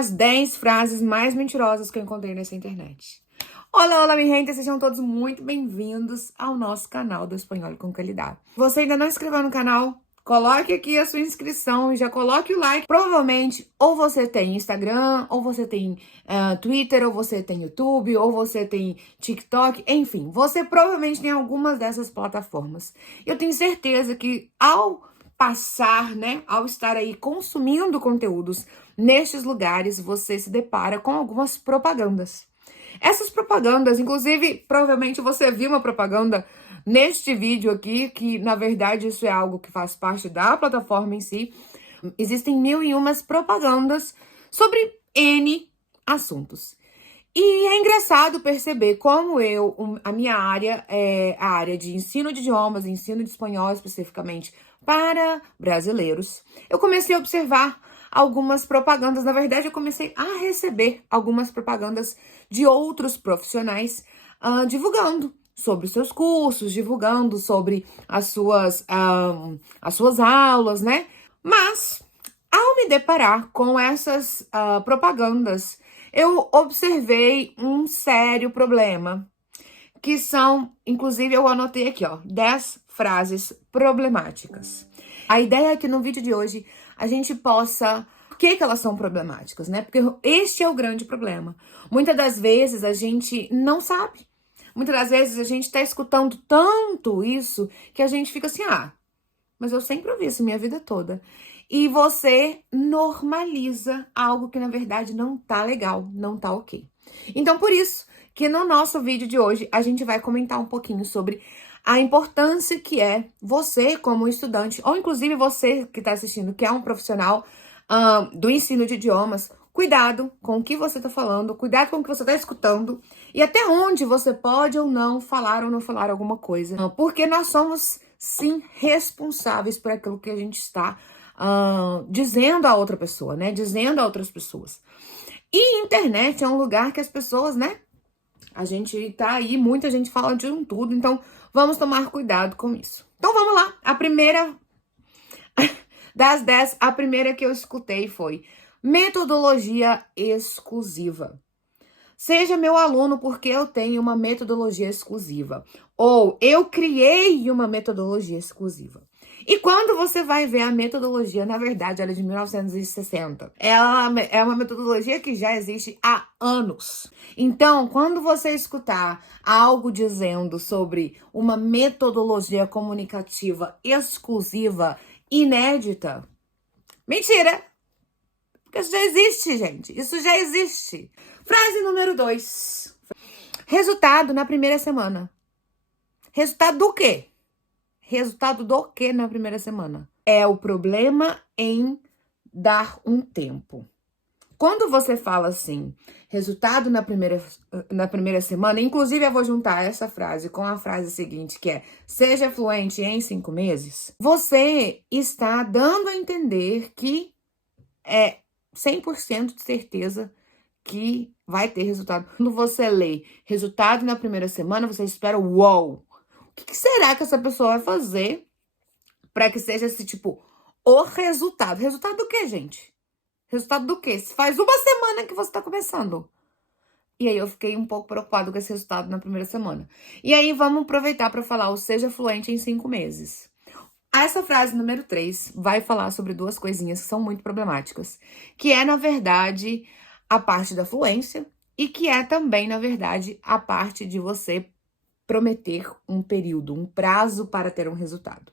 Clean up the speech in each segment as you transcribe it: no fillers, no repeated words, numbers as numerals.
as 10 frases mais mentirosas que eu encontrei nessa internet. Olá, olá, minha gente, sejam todos muito bem-vindos ao nosso canal do Espanhol com Qualidade. Você ainda não se inscreveu no canal? Coloque aqui a sua inscrição e já coloque o like. Provavelmente, ou você tem Instagram, ou você tem Twitter, ou você tem YouTube, ou você tem TikTok, enfim. Você provavelmente tem algumas dessas plataformas. Eu tenho certeza que ao passar, né, ao estar aí consumindo conteúdos nestes lugares, você se depara com algumas propagandas. Essas propagandas, inclusive, provavelmente você viu uma propaganda neste vídeo aqui, que na verdade isso é algo que faz parte da plataforma em si. Existem 1001 propagandas sobre N assuntos. E é engraçado perceber como a minha área é a área de ensino de idiomas, ensino de espanhol especificamente para brasileiros. Eu comecei a observar algumas propagandas, na verdade eu comecei a receber algumas propagandas de outros profissionais divulgando sobre os seus cursos, divulgando sobre as suas aulas, né? Mas, ao me deparar com essas propagandas, eu observei um sério problema, que são, inclusive eu anotei aqui, ó, 10 frases problemáticas. A ideia é que no vídeo de hoje a gente possa... Por que elas são problemáticas, né? Porque este é o grande problema. Muitas das vezes a gente não sabe. Muitas das vezes a gente tá escutando tanto isso que a gente fica assim, mas eu sempre ouvi isso minha vida toda. E você normaliza algo que na verdade não tá legal, não tá ok. Então por isso que no nosso vídeo de hoje a gente vai comentar um pouquinho sobre a importância que é você como estudante, ou inclusive você que tá assistindo, que é um profissional do ensino de idiomas, cuidado com o que você tá falando, cuidado com o que você tá escutando e até onde você pode ou não falar alguma coisa. Porque nós somos, sim, responsáveis por aquilo que a gente está dizendo a outra pessoa, né? Dizendo a outras pessoas. E internet é um lugar que as pessoas, né? A gente tá aí, muita gente fala de um tudo, então vamos tomar cuidado com isso. Então vamos lá, a primeira... Das 10, a primeira que eu escutei foi metodologia exclusiva. Seja meu aluno porque eu tenho uma metodologia exclusiva. Ou eu criei uma metodologia exclusiva. E quando você vai ver a metodologia, na verdade, ela é de 1960. Ela é uma metodologia que já existe há anos. Então, quando você escutar algo dizendo sobre uma metodologia comunicativa exclusiva, inédita, mentira! Porque isso já existe, gente. Isso já existe. Frase número 2. Resultado na primeira semana. Resultado do quê? Resultado do quê na primeira semana? É o problema em dar um tempo. Quando você fala assim, resultado na primeira semana, inclusive eu vou juntar essa frase com a frase seguinte, que é, seja fluente em 5 meses, você está dando a entender que é 100% de certeza que vai ter resultado. Quando você lê resultado na primeira semana, você espera, uau! O que será que essa pessoa vai fazer para que seja esse tipo, o resultado? Resultado do quê, gente? Resultado do quê? Faz uma semana que você tá começando. E aí eu fiquei um pouco preocupado com esse resultado na primeira semana. E aí vamos aproveitar para falar o seja fluente em 5 meses. Essa frase número 3 vai falar sobre 2 coisinhas que são muito problemáticas. Que é, na verdade, a parte da fluência e que é também, na verdade, a parte de você prometer um período, um prazo para ter um resultado.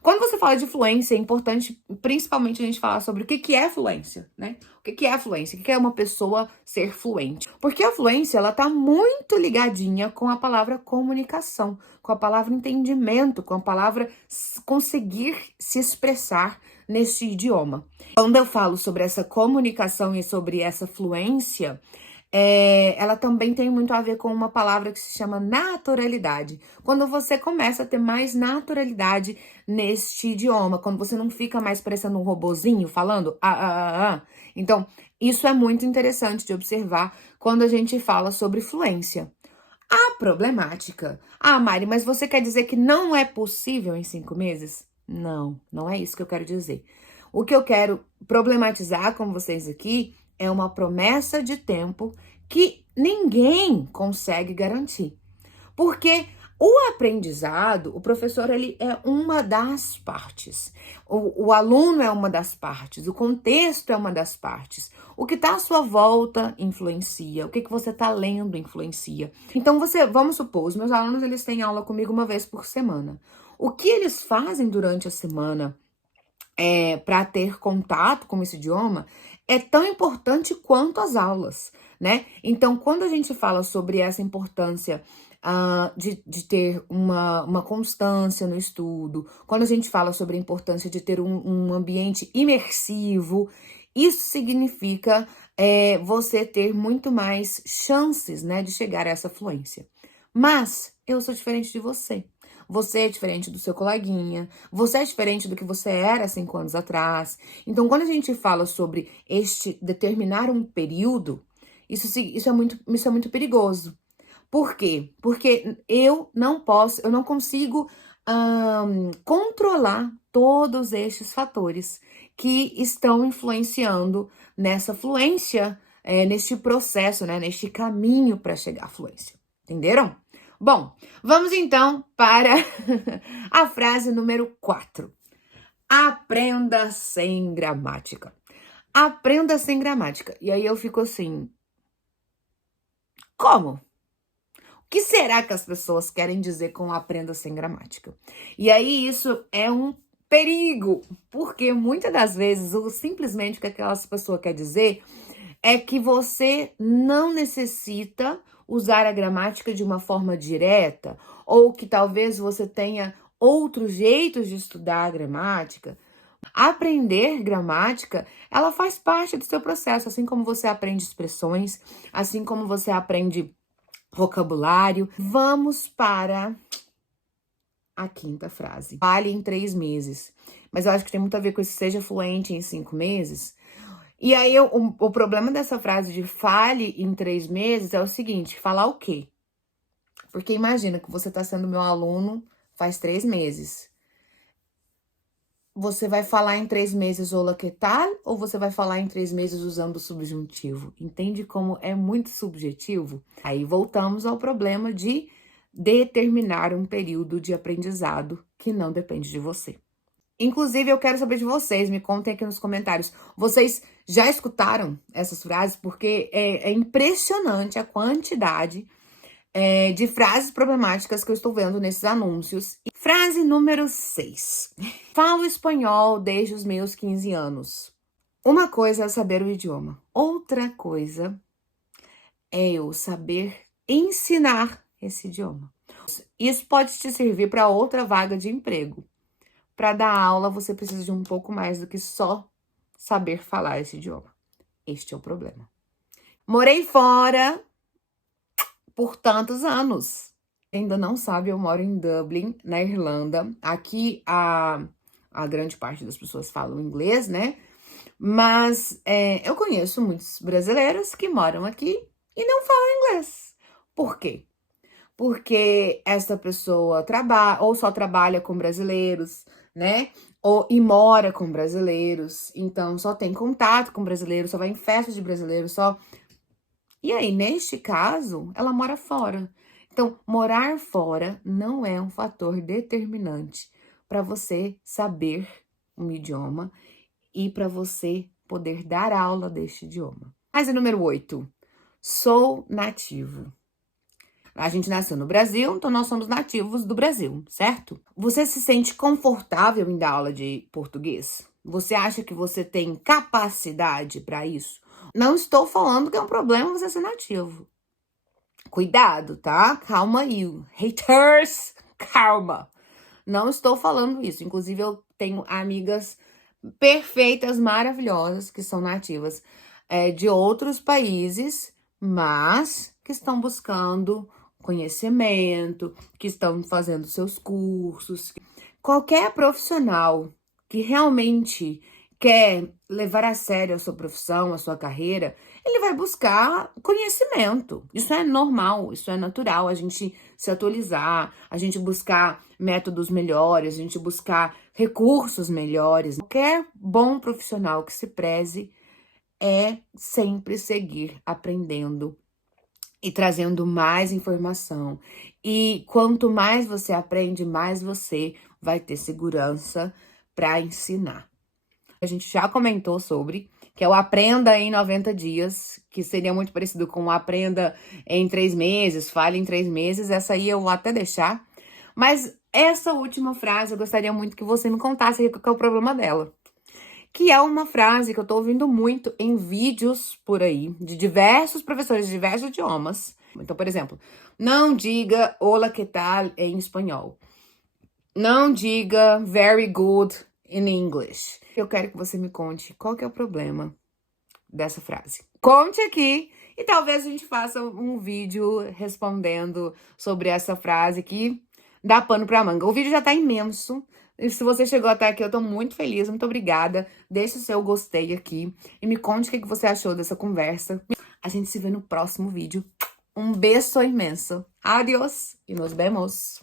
Quando você fala de fluência, é importante, principalmente, a gente falar sobre o que é fluência, né? O que é fluência? O que é uma pessoa ser fluente? Porque a fluência, ela tá muito ligadinha com a palavra comunicação, com a palavra entendimento, com a palavra conseguir se expressar neste idioma. Quando eu falo sobre essa comunicação e sobre essa fluência, ela também tem muito a ver com uma palavra que se chama naturalidade. Quando você começa a ter mais naturalidade neste idioma, quando você não fica mais parecendo um robozinho falando Então, isso é muito interessante de observar quando a gente fala sobre fluência. A problemática. Mari, mas você quer dizer que não é possível em 5 meses? Não, não é isso que eu quero dizer. O que eu quero problematizar com vocês aqui é uma promessa de tempo que ninguém consegue garantir. Porque o aprendizado, o professor, ele é uma das partes. O aluno é uma das partes. O contexto é uma das partes. O que está à sua volta influencia. O que você está lendo influencia. Então, vamos supor, os meus alunos, eles têm aula comigo uma vez por semana. O que eles fazem durante a semana para ter contato com esse idioma é tão importante quanto as aulas, né? Então, quando a gente fala sobre essa importância de ter uma constância no estudo, quando a gente fala sobre a importância de ter um ambiente imersivo, isso significa você ter muito mais chances, né, de chegar a essa fluência. Mas eu sou diferente de você. Você é diferente do seu coleguinha, você é diferente do que você era 5 anos atrás. Então, quando a gente fala sobre determinar um período, isso é muito perigoso. Por quê? Porque eu não consigo controlar todos estes fatores que estão influenciando nessa fluência, neste processo, né, neste caminho para chegar à fluência. Entenderam? Bom, vamos então para a frase número 4. Aprenda sem gramática. Aprenda sem gramática. E aí eu fico assim, como? O que será que as pessoas querem dizer com aprenda sem gramática? E aí isso é um perigo, porque muitas das vezes, simplesmente o que aquela pessoa quer dizer é que você não necessita usar a gramática de uma forma direta, ou que talvez você tenha outros jeitos de estudar a gramática. Aprender gramática, ela faz parte do seu processo, assim como você aprende expressões, assim como você aprende vocabulário. Vamos para a 5ª frase. Fale em 3 meses. Mas eu acho que tem muito a ver com isso, seja fluente em 5 meses. E aí, o problema dessa frase de fale em 3 meses é o seguinte, falar o quê? Porque imagina que você está sendo meu aluno faz 3 meses. Você vai falar em 3 meses hola que tal? Ou você vai falar em 3 meses usando o subjuntivo? Entende como é muito subjetivo? Aí voltamos ao problema de determinar um período de aprendizado que não depende de você. Inclusive, eu quero saber de vocês, me contem aqui nos comentários. Vocês já escutaram essas frases? Porque é impressionante a quantidade de frases problemáticas que eu estou vendo nesses anúncios. Frase número 6. Falo espanhol desde os meus 15 anos. Uma coisa é saber o idioma. Outra coisa é eu saber ensinar esse idioma. Isso pode te servir para outra vaga de emprego. Para dar aula, você precisa de um pouco mais do que só saber falar esse idioma. Este é o problema. Morei fora por tantos anos. Ainda não sabe, eu moro em Dublin, na Irlanda. Aqui, a grande parte das pessoas falam inglês, né? Mas eu conheço muitos brasileiros que moram aqui e não falam inglês. Por quê? Porque essa pessoa trabalha, ou só trabalha com brasileiros, né? E mora com brasileiros, então só tem contato com brasileiros, só vai em festas de brasileiros, só. E aí, neste caso, ela mora fora. Então, morar fora não é um fator determinante para você saber um idioma e para você poder dar aula deste idioma. Frase número 8. Sou nativo. A gente nasceu no Brasil, então nós somos nativos do Brasil, certo? Você se sente confortável em dar aula de português? Você acha que você tem capacidade para isso? Não estou falando que é um problema você ser nativo. Cuidado, tá? Calma aí. Haters, calma. Não estou falando isso. Inclusive, eu tenho amigas perfeitas, maravilhosas, que são nativas de outros países, mas que estão buscando conhecimento, que estão fazendo seus cursos. Qualquer profissional que realmente quer levar a sério a sua profissão, a sua carreira, ele vai buscar conhecimento. Isso é normal, isso é natural, a gente se atualizar, a gente buscar métodos melhores, a gente buscar recursos melhores. Qualquer bom profissional que se preze é sempre seguir aprendendo e trazendo mais informação. E quanto mais você aprende, mais você vai ter segurança para ensinar. A gente já comentou sobre, que é o Aprenda em 90 dias, que seria muito parecido com o Aprenda em 3 meses, Fale em 3 meses. Essa aí eu vou até deixar. Mas essa última frase eu gostaria muito que você me contasse qual que é o problema dela. Que é uma frase que eu tô ouvindo muito em vídeos por aí, de diversos professores de diversos idiomas. Então, por exemplo, não diga hola, que tal em espanhol. Não diga very good in English. Eu quero que você me conte qual que é o problema dessa frase. Conte aqui e talvez a gente faça um vídeo respondendo sobre essa frase que dá pano pra manga. O vídeo já tá imenso. E se você chegou até aqui, eu tô muito feliz, muito obrigada. Deixe o seu gostei aqui e me conte o que você achou dessa conversa. A gente se vê no próximo vídeo. Um beijo imenso. Adiós e nos vemos.